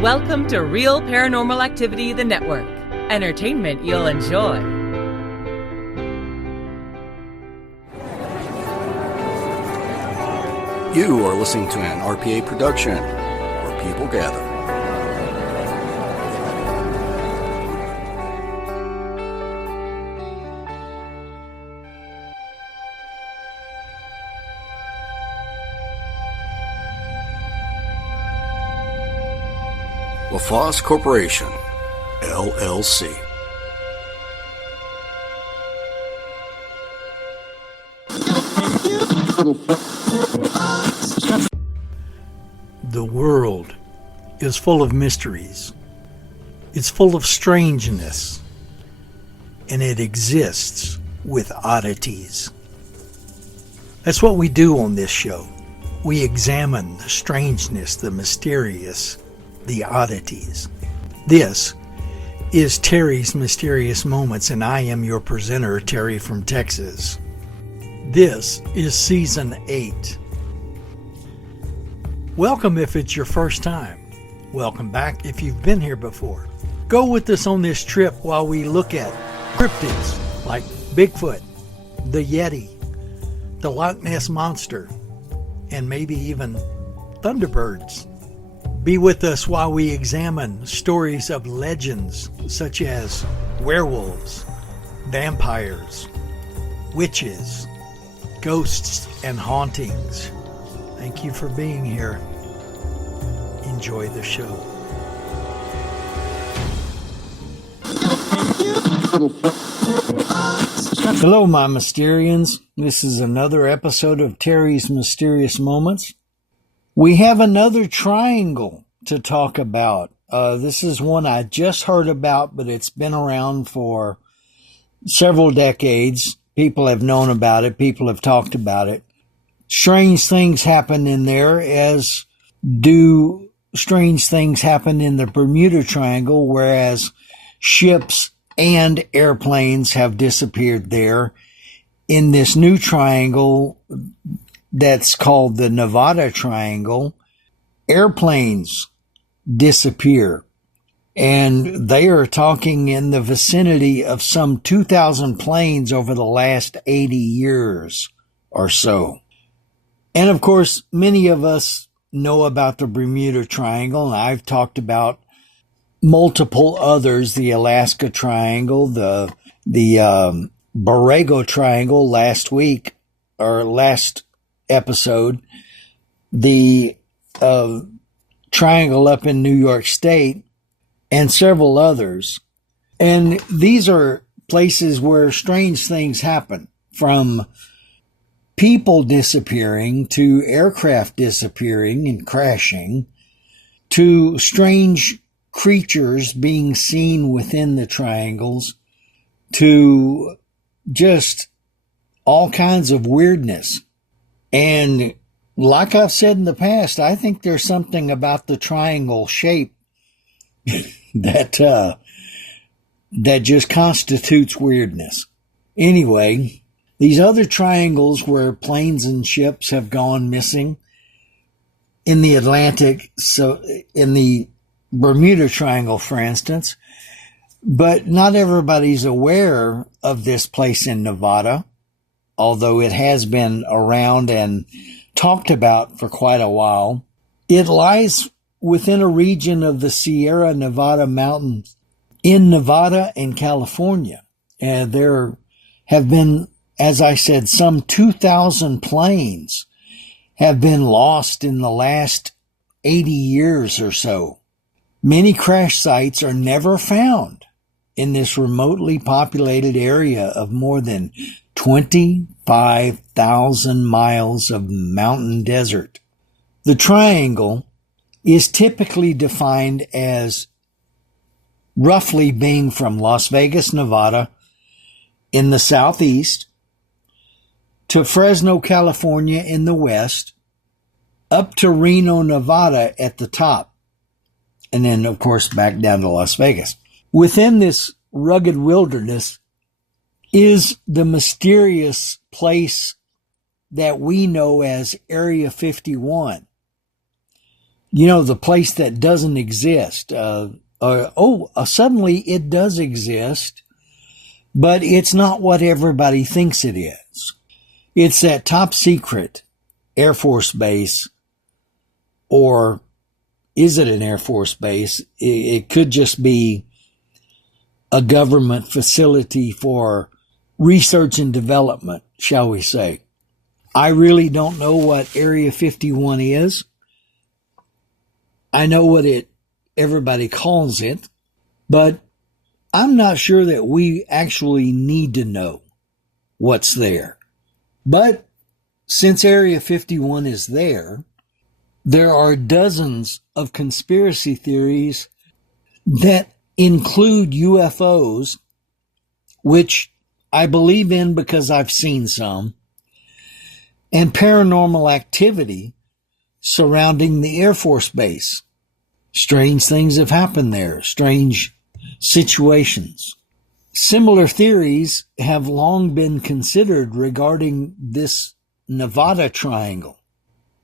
Welcome to Real Paranormal Activity, the network. Entertainment you'll enjoy. You are listening to an RPA production where people gather. LaFosse Corporation, LLC. The world is full of mysteries. It's full of strangeness. And it exists with oddities. That's what we do on this show. We examine the strangeness, the mysterious, the oddities. This is Terry's Mysterious Moments, and I am your presenter, Terry from Texas. This is Season 8. Welcome if it's your first time. Welcome back if you've been here before. Go with us on this trip while we look at cryptids like Bigfoot, the Yeti, the Loch Ness Monster, and maybe even Thunderbirds. Be with us while we examine stories of legends such as werewolves, vampires, witches, ghosts, and hauntings. Thank you for being here. Enjoy the show. Hello, my Mysterians. This is another episode of Terry's Mysterious Moments. We have another triangle to talk about. This is one I just heard about, but it's been around for several decades. People have known about it. People have talked about it. Strange things happen in there, as do strange things happen in the Bermuda Triangle, whereas ships and airplanes have disappeared there. In this new triangle that's called the Nevada Triangle, airplanes disappear. And they are talking in the vicinity of some 2,000 planes over the last 80 years or so. And of course, many of us know about the Bermuda Triangle, and I've talked about multiple others, the Alaska Triangle, the Borrego Triangle last week, or last episode, the triangle up in New York State, and several others. And these are places where strange things happen, from people disappearing to aircraft disappearing and crashing to strange creatures being seen within the triangles to just all kinds of weirdness. And like I've said in the past, I think there's something about the triangle shape that just constitutes weirdness. Anyway, these other triangles where planes and ships have gone missing in the Atlantic, so in the Bermuda Triangle, for instance, but not everybody's aware of this place in Nevada, although it has been around and talked about for quite a while. It lies within a region of the Sierra Nevada mountains in Nevada and California. And there have been, as I said, some 2,000 planes have been lost in the last 80 years or so. Many crash sites are never found in this remotely populated area of more than 25,000 miles of mountain desert. The triangle is typically defined as roughly being from Las Vegas, Nevada, in the southeast, to Fresno, California in the west, up to Reno, Nevada at the top, and then, of course, back down to Las Vegas. Within this rugged wilderness is the mysterious place that we know as Area 51. the place that doesn't exist. Suddenly it does exist, but it's not what everybody thinks it is. It's that top secret Air Force base, or is it an Air Force base? It could just be a government facility for research and development, shall we say. I really don't know what Area 51 is. I know what everybody calls it, but I'm not sure that we actually need to know what's there. But since Area 51 is there are dozens of conspiracy theories that include UFOs, which I believe in because I've seen some, and paranormal activity surrounding the Air Force Base. Strange things have happened there, strange situations. Similar theories have long been considered regarding this Nevada Triangle.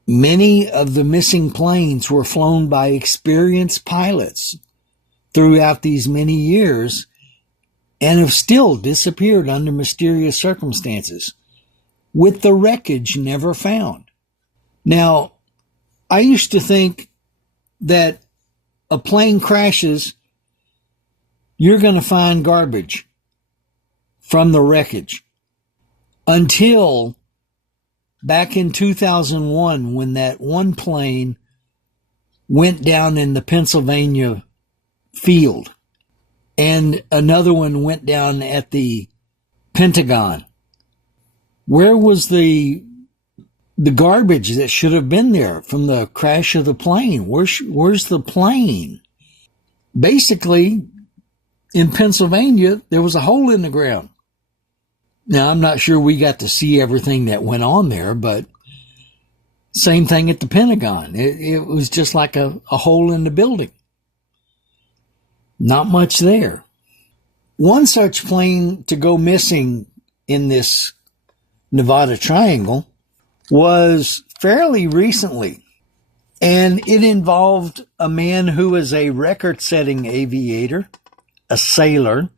Many of the missing planes were flown by experienced pilots throughout these many years and have still disappeared under mysterious circumstances, with the wreckage never found. Now, I used to think that a plane crashes, you're going to find garbage from the wreckage, until back in 2001, when that one plane went down in the Pennsylvania field and another one went down at the Pentagon. Where was the garbage that should have been there from the crash of the plane? Where's the plane? Basically, in Pennsylvania, there was a hole in the ground. Now, I'm not sure we got to see everything that went on there, but same thing at the Pentagon. It was just like a hole in the building. Not much there. One such plane to go missing in this Nevada Triangle was fairly recently, and it involved a man who was a record-setting aviator, a sailor,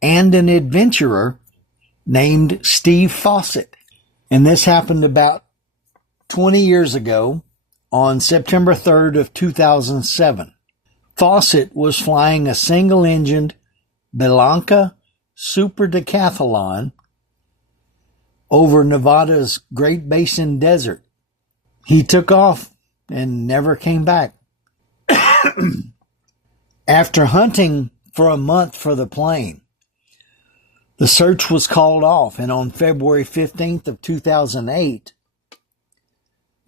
and an adventurer named Steve Fawcett. And this happened about 20 years ago on September 3rd of 2007. Fawcett was flying a single-engined Belanca Super Decathlon over Nevada's Great Basin Desert. He took off and never came back. After hunting for a month for the plane, the search was called off, and on February 15th of 2008,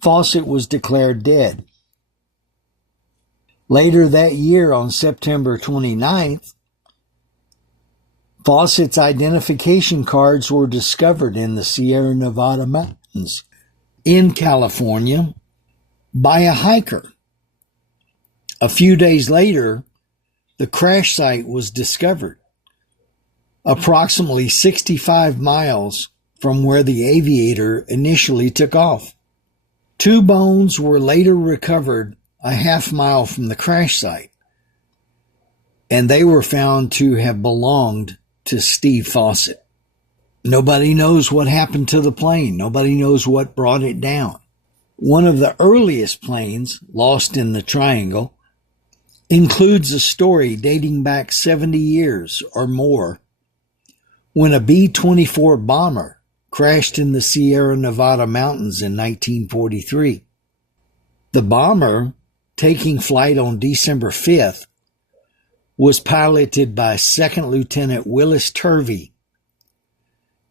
Fawcett was declared dead. Later that year, on September 29th, Fawcett's identification cards were discovered in the Sierra Nevada mountains in California by a hiker. A few days later, the crash site was discovered, approximately 65 miles from where the aviator initially took off. 2 bones were later recovered a half mile from the crash site, and they were found to have belonged to Steve Fawcett. Nobody knows what happened to the plane. Nobody knows what brought it down. One of the earliest planes lost in the triangle includes a story dating back 70 years or more, when a B-24 bomber crashed in the Sierra Nevada mountains in 1943. The bomber, taking flight on December 5th, was piloted by Second Lieutenant Willis Turvey,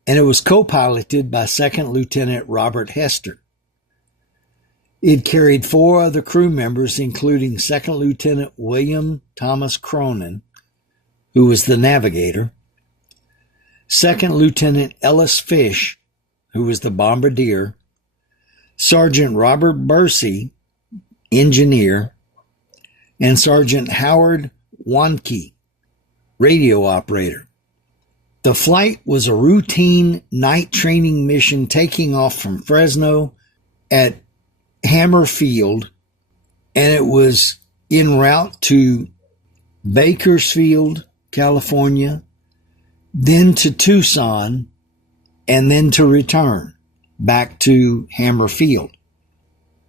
and it was co-piloted by Second Lieutenant Robert Hester. It carried 4 other crew members, including Second Lieutenant William Thomas Cronin, who was the navigator, Second Lieutenant Ellis Fish, who was the bombardier, Sergeant Robert Bursey, engineer, and Sergeant Howard Wanke, radio operator. The flight was a routine night training mission taking off from Fresno at Hammer Field and it was en route to Bakersfield, California, then to Tucson, and then to return back to Hammer Field.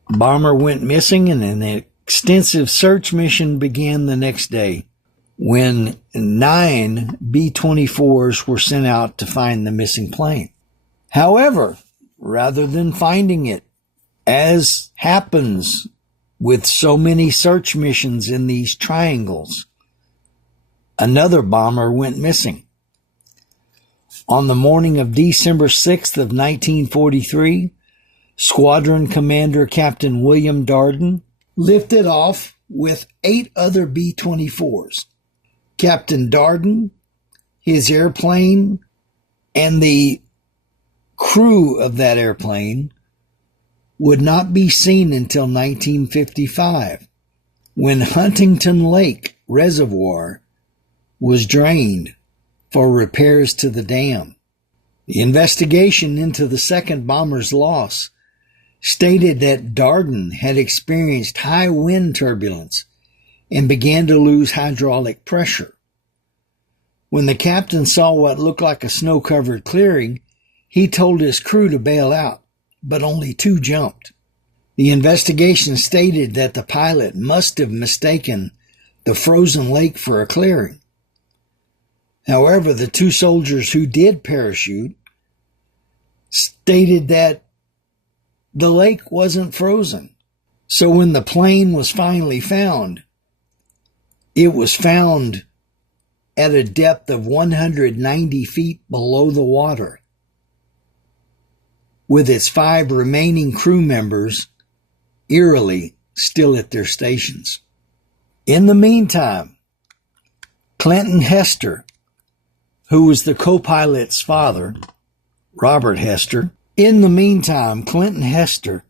Bomber went missing, and an extensive search mission began the next day when 9 B-24s were sent out to find the missing plane. However, rather than finding it, as happens with so many search missions in these triangles, another bomber went missing. On the morning of December 6th of 1943, Squadron Commander Captain William Darden lifted off with 8 other B-24s. Captain Darden, his airplane, and the crew of that airplane would not be seen until 1955, when Huntington Lake Reservoir was drained for repairs to the dam. The investigation into the second bomber's loss stated that Darden had experienced high wind turbulence and began to lose hydraulic pressure. When the captain saw what looked like a snow-covered clearing, he told his crew to bail out, but only 2 jumped. The investigation stated that the pilot must have mistaken the frozen lake for a clearing. However, the 2 soldiers who did parachute stated that the lake wasn't frozen. So when the plane was finally found, it was found at a depth of 190 feet below the water, with its 5 remaining crew members eerily still at their stations. In the meantime, Clinton Hester, who was the co-pilot's father, Robert Hester. In the meantime, Clinton Hester,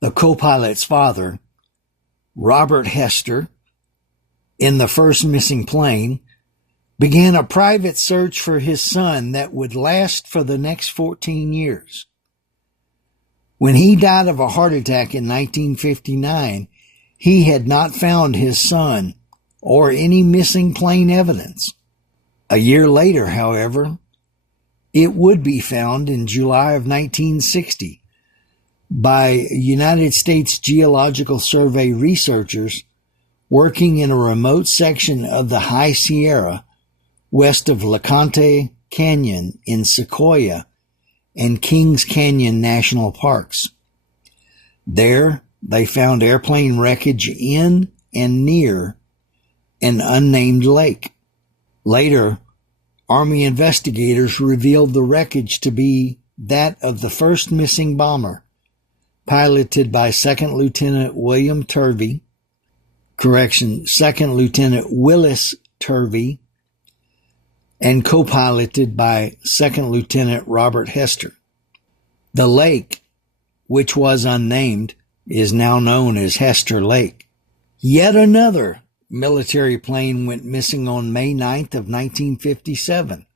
the co-pilot's father, Robert Hester, in the first missing plane, began a private search for his son that would last for the next 14 years. When he died of a heart attack in 1959, he had not found his son or any missing plane evidence. A year later, however, it would be found in July of 1960 by United States Geological Survey researchers working in a remote section of the High Sierra west of LeConte Canyon in Sequoia and Kings Canyon National Parks. There, they found airplane wreckage in and near an unnamed lake. Later, Army investigators revealed the wreckage to be that of the first missing bomber, piloted by Second Lieutenant William Turvey, Second Lieutenant Willis Turvey, and co-piloted by Second Lieutenant Robert Hester. The lake, which was unnamed, is now known as Hester Lake. Yet another military plane went missing on May 9th of 1957,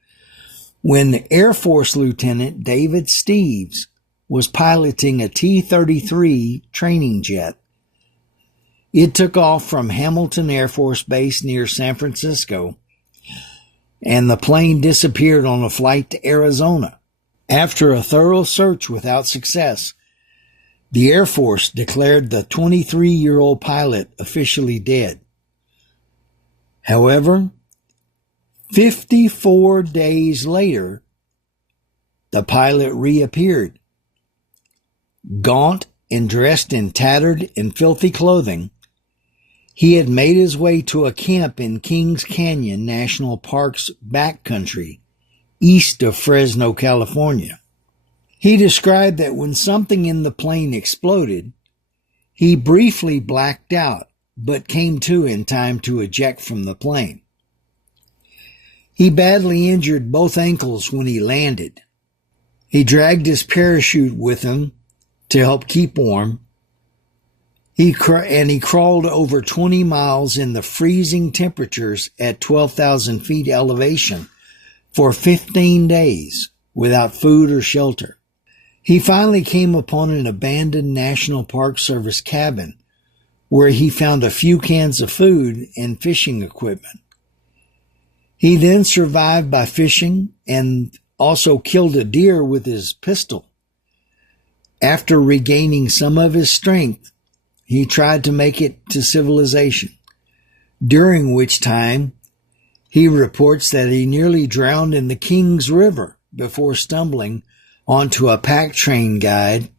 when Air Force Lieutenant David Steves was piloting a T-33 training jet. It took off from Hamilton Air Force Base near San Francisco, and the plane disappeared on a flight to Arizona. After a thorough search without success, the Air Force declared the 23-year-old pilot officially dead. However, 54 days later, the pilot reappeared. Gaunt and dressed in tattered and filthy clothing, he had made his way to a camp in Kings Canyon National Park's backcountry, east of Fresno, California. He described that when something in the plane exploded, he briefly blacked out, but came to in time to eject from the plane. He badly injured both ankles when he landed. He dragged his parachute with him to help keep warm. He crawled over 20 miles in the freezing temperatures at 12,000 feet elevation for 15 days without food or shelter. He finally came upon an abandoned National Park Service cabin where he found a few cans of food and fishing equipment. He then survived by fishing and also killed a deer with his pistol. After regaining some of his strength, he tried to make it to civilization, during which time he reports that he nearly drowned in the Kings River before stumbling onto a pack train guide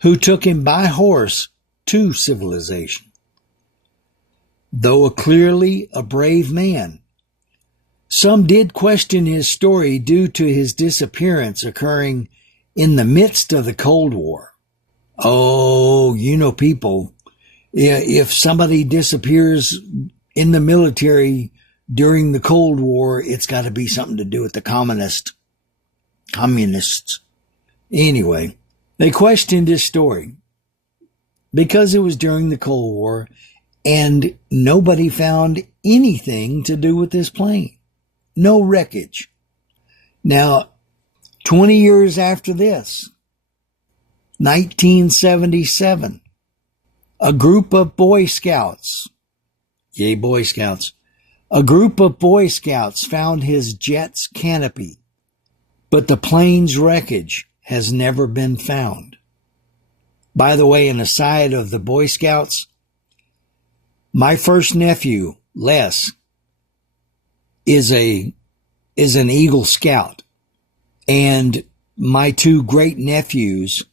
who took him by horse to civilization. Though clearly a brave man, some did question his story due to his disappearance occurring in the midst of the Cold War. Oh, people, if somebody disappears in the military during the Cold War, it's got to be something to do with the communists. Anyway, they questioned his story because it was during the Cold War and nobody found anything to do with this plane. No wreckage. Now, 20 years after this, 1977, a group of Boy Scouts, yay Boy Scouts, a group of Boy Scouts found his jet's canopy, but the plane's wreckage has never been found. By the way, an aside of the Boy Scouts, my first nephew, Les, is an Eagle Scout, and my two great nephews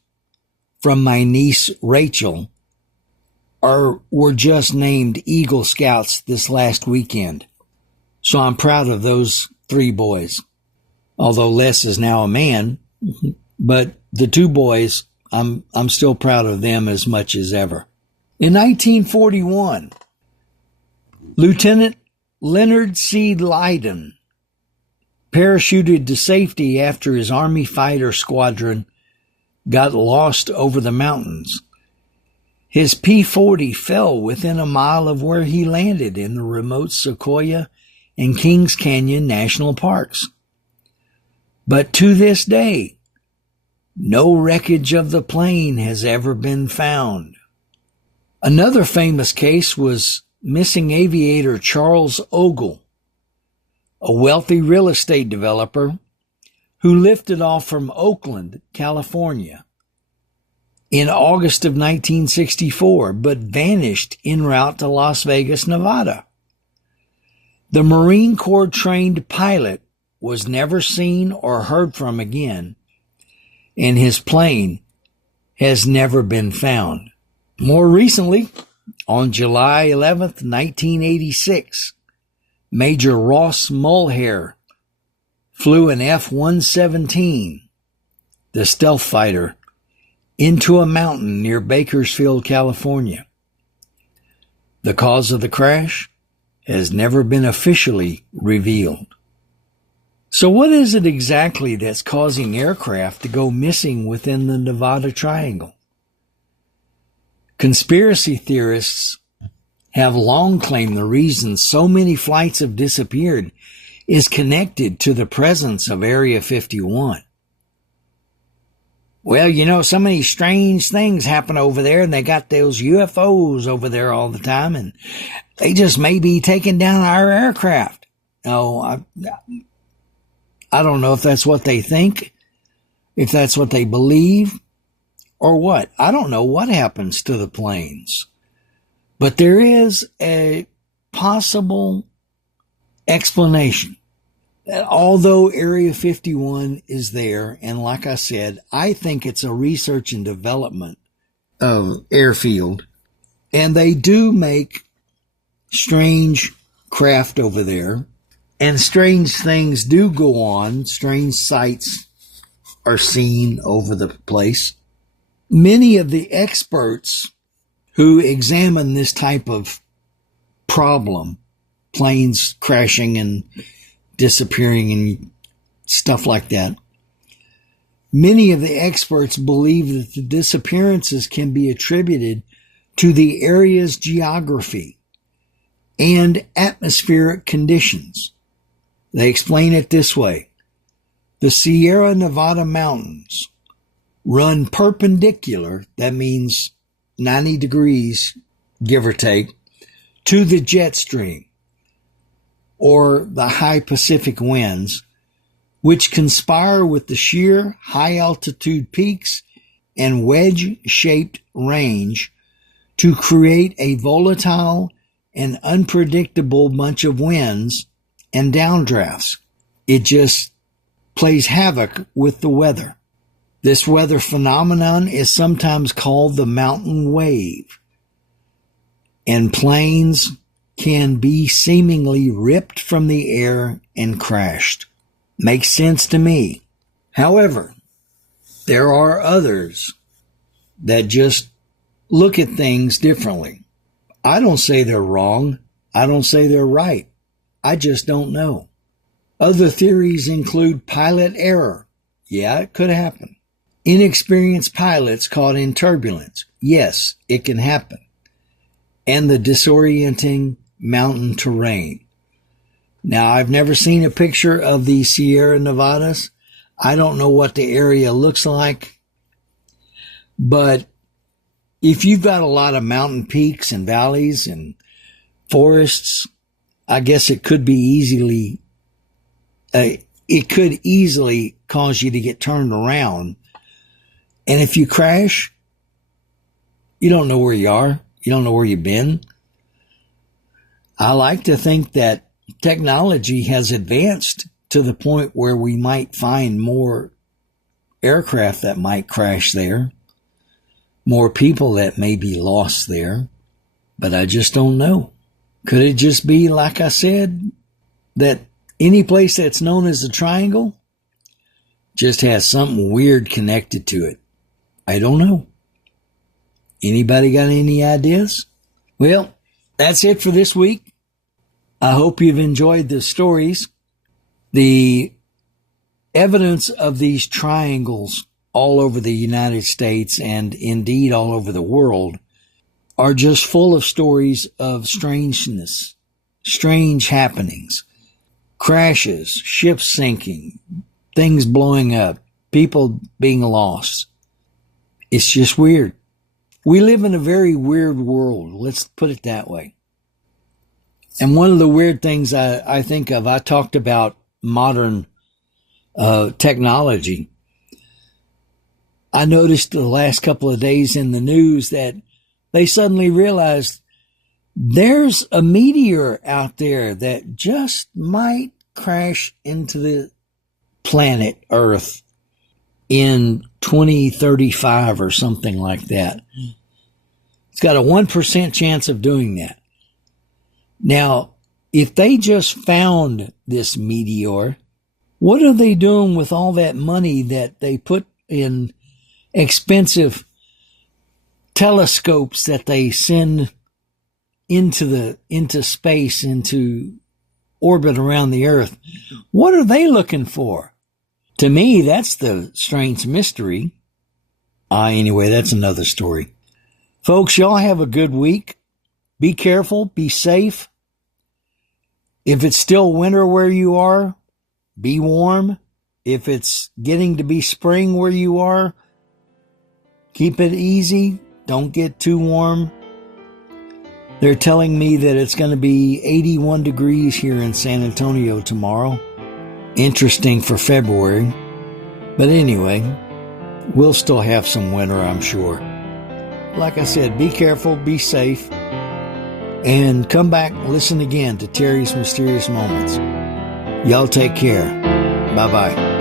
from my niece Rachel were just named Eagle Scouts this last weekend. So I'm proud of those three boys. Although Les is now a man, but the two boys, I'm still proud of them as much as ever. In 1941, Lieutenant Leonard C. Lydon parachuted to safety after his Army fighter squadron got lost over the mountains. His P-40 fell within a mile of where he landed in the remote Sequoia and Kings Canyon National Parks. But to this day, no wreckage of the plane has ever been found. Another famous case was missing aviator Charles Ogle, a wealthy real estate developer who lifted off from Oakland, California, in August of 1964, but vanished en route to Las Vegas, Nevada. The Marine Corps trained pilot was never seen or heard from again, and his plane has never been found. More recently, on July 11th, 1986, Major Ross Mulhare flew an F-117, the stealth fighter, into a mountain near Bakersfield, California. The cause of the crash has never been officially revealed. So what is it exactly that's causing aircraft to go missing within the Nevada Triangle? Conspiracy theorists have long claimed the reason so many flights have disappeared is connected to the presence of Area 51. Well, so many strange things happen over there, and they got those UFOs over there all the time, and they just may be taking down our aircraft. I don't know if that's what they think, if that's what they believe, or what. I don't know what happens to the planes. But there is a possible explanation that although Area 51 is there, and like I said, I think it's a research and development airfield, and they do make strange craft over there, and strange things do go on, strange sights are seen over the place. Many of the experts who examine this type of problem, planes crashing and disappearing and stuff like that, many of the experts believe that the disappearances can be attributed to the area's geography and atmospheric conditions. They explain it this way. The Sierra Nevada mountains run perpendicular, that means 90 degrees give or take, to the jet stream or the high Pacific winds, which conspire with the sheer high altitude peaks and wedge-shaped range to create a volatile and unpredictable bunch of winds and downdrafts. It just plays havoc with the weather. This weather phenomenon is sometimes called the mountain wave, and planes can be seemingly ripped from the air and crashed. Makes sense to me. However, there are others that just look at things differently. I don't say they're wrong. I don't say they're right. I just don't know. Other theories include pilot error. Yeah, it could happen. Inexperienced pilots caught in turbulence. Yes, it can happen. And the disorienting mountain terrain. Now, I've never seen a picture of the Sierra Nevadas. I don't know what the area looks like. But if you've got a lot of mountain peaks and valleys and forests, I guess it could easily cause you to get turned around. And if you crash, you don't know where you are. You don't know where you've been. I like to think that technology has advanced to the point where we might find more aircraft that might crash there, more people that may be lost there, but I just don't know. Could it just be, like I said, that any place that's known as a triangle just has something weird connected to it? I don't know. Anybody got any ideas? Well, that's it for this week. I hope you've enjoyed the stories. The evidence of these triangles all over the United States and indeed all over the world are just full of stories of strangeness, strange happenings, crashes, ships sinking, things blowing up, people being lost. It's just weird. We live in a very weird world. Let's put it that way. And one of the weird things I think of, I talked about modern technology. I noticed the last couple of days in the news that they suddenly realized there's a meteor out there that just might crash into the planet Earth in 2035 or something like that. It's got a 1% chance of doing that. Now, if they just found this meteor, what are they doing with all that money that they put in expensive telescopes that they send into space, into orbit around the Earth? What are they looking for? To me, that's the strange mystery. Anyway, that's another story. Folks, y'all have a good week. Be careful. Be safe. If it's still winter where you are, be warm. If it's getting to be spring where you are, keep it easy. Don't get too warm. They're telling me that it's going to be 81 degrees here in San Antonio tomorrow. Interesting for February. But anyway, we'll still have some winter, I'm sure. Like I said, be careful, be safe, and come back and listen again to Terry's Mysterious Moments. Y'all take care. Bye-bye.